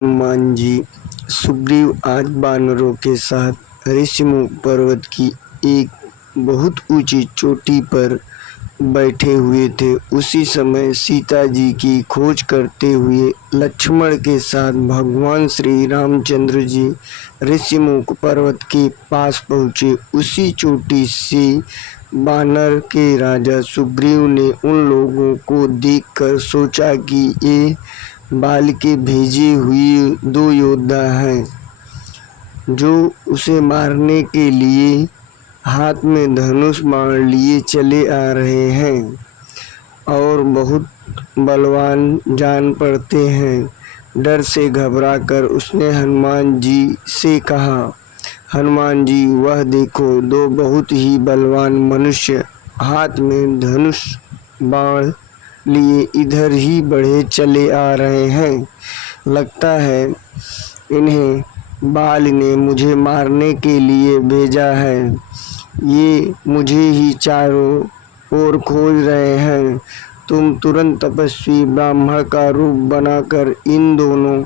हनुमान जी सुग्रीव आज वानरों के साथ ऋषिमुख पर्वत की एक बहुत ऊंची चोटी पर बैठे हुए थे। उसी समय सीता जी की खोज करते हुए लक्ष्मण के साथ भगवान श्री रामचंद्र जी ऋषिमुख पर्वत के पास पहुँचे। उसी चोटी से वानर के राजा सुग्रीव ने उन लोगों को देखकर सोचा कि ये बाल के भेजे हुए दो योद्धा हैं जो उसे मारने के लिए हाथ में धनुष बाण लिए चले आ रहे हैं और बहुत बलवान जान पड़ते हैं। डर से घबराकर उसने हनुमान जी से कहा, हनुमान जी वह देखो, दो बहुत ही बलवान मनुष्य हाथ में धनुष बाण लिए इधर ही बढ़े चले आ रहे हैं। लगता है इन्हें बाल ने मुझे मारने के लिए भेजा है। ये मुझे ही चारों ओर खोज रहे हैं। तुम तुरंत तपस्वी ब्राह्मण का रूप बनाकर इन दोनों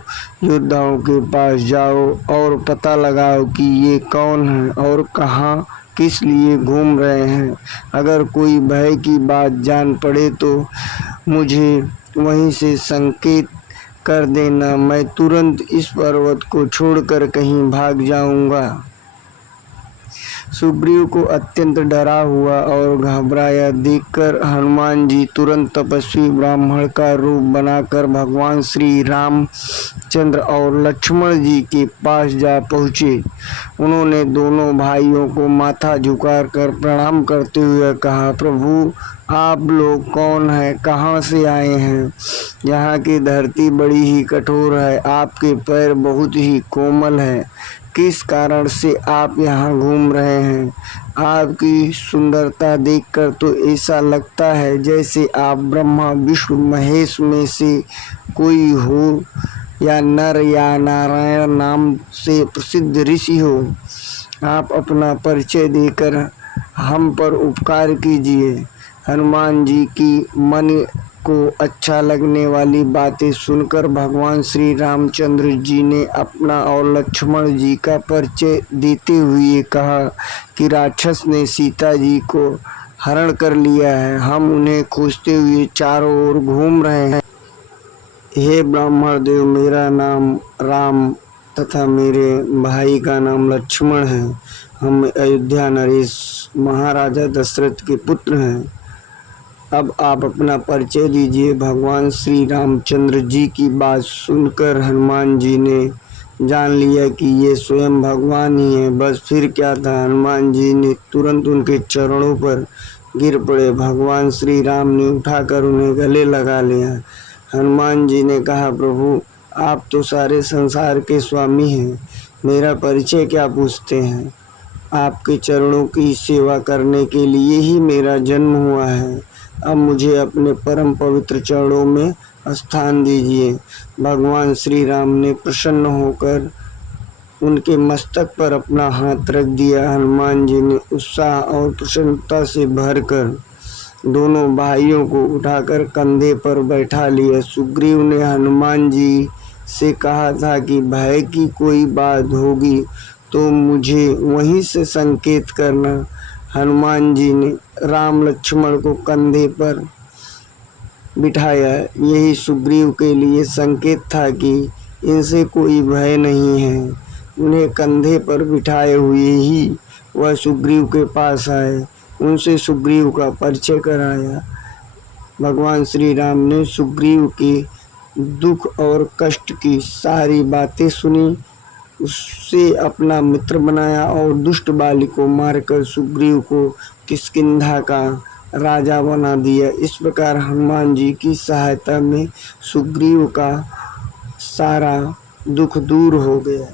योद्धाओं के पास जाओ और पता लगाओ कि ये कौन हैं और कहाँ किस लिए घूम रहे हैं। अगर कोई भय की बात जान पड़े तो मुझे वहीं से संकेत कर देना। मैं तुरंत इस पर्वत को छोड़कर कहीं भाग जाऊंगा। सुग्रीव को अत्यंत डरा हुआ और घबराया देखकर हनुमान जी तुरंत तपस्वी ब्राह्मण का रूप बनाकर भगवान श्री रामचंद्र और लक्ष्मण जी के पास जा पहुँचे। उन्होंने दोनों भाइयों को माथा झुकाकर प्रणाम करते हुए कहा, प्रभु आप लोग कौन हैं, कहाँ से आए हैं? यहाँ की धरती बड़ी ही कठोर है, आपके पैर बहुत ही कोमल हैं। किस कारण से आप यहाँ घूम रहे हैं? आपकी सुंदरता देखकर तो ऐसा लगता है जैसे आप ब्रह्मा विष्णु महेश में से कोई हो या नर या नारायण नाम से प्रसिद्ध ऋषि हो। आप अपना परिचय देकर हम पर उपकार कीजिए। हनुमान जी की मन को अच्छा लगने वाली बातें सुनकर भगवान श्री रामचंद्र जी ने अपना और लक्ष्मण जी का परिचय देते हुए कहा कि राक्षस ने सीता जी को हरण कर लिया है। हम उन्हें खोजते हुए चारों ओर घूम रहे हैं। हे ब्राह्मण देव, मेरा नाम राम तथा मेरे भाई का नाम लक्ष्मण है। हम अयोध्या नरेश महाराजा दशरथ के पुत्र हैं। अब आप अपना परिचय दीजिए। भगवान श्री रामचंद्र जी की बात सुनकर हनुमान जी ने जान लिया कि ये स्वयं भगवान ही हैं। बस फिर क्या था, हनुमान जी ने तुरंत उनके चरणों पर गिर पड़े। भगवान श्री राम ने उठाकर उन्हें गले लगा लिया। हनुमान जी ने कहा, प्रभु आप तो सारे संसार के स्वामी हैं, मेरा परिचय क्या पूछते हैं? आपके चरणों की सेवा करने के लिए ही मेरा जन्म हुआ है। अब मुझे अपने परम पवित्र चरणों में स्थान दीजिए। भगवान श्री राम ने प्रसन्न होकर उनके मस्तक पर अपना हाथ रख दिया। हनुमान जी ने उत्साह और प्रसन्नता से भरकर दोनों भाइयों को उठाकर कंधे पर बैठा लिया। सुग्रीव ने हनुमान जी से कहा था कि भय की कोई बात होगी तो मुझे वहीं से संकेत करना। हनुमान जी ने राम लक्ष्मण को कंधे पर बिठाया। यही सुग्रीव के लिए संकेत था कि इनसे कोई भय नहीं है। उन्हें कंधे पर बिठाए हुए ही वह सुग्रीव के पास आए, उनसे सुग्रीव का परिचय कराया। भगवान श्री राम ने सुग्रीव के दुख और कष्ट की सारी बातें सुनी, उससे अपना मित्र बनाया और दुष्ट बाली को मारकर सुग्रीव को किष्किंधा का राजा बना दिया। इस प्रकार हनुमान जी की सहायता में सुग्रीव का सारा दुख दूर हो गया।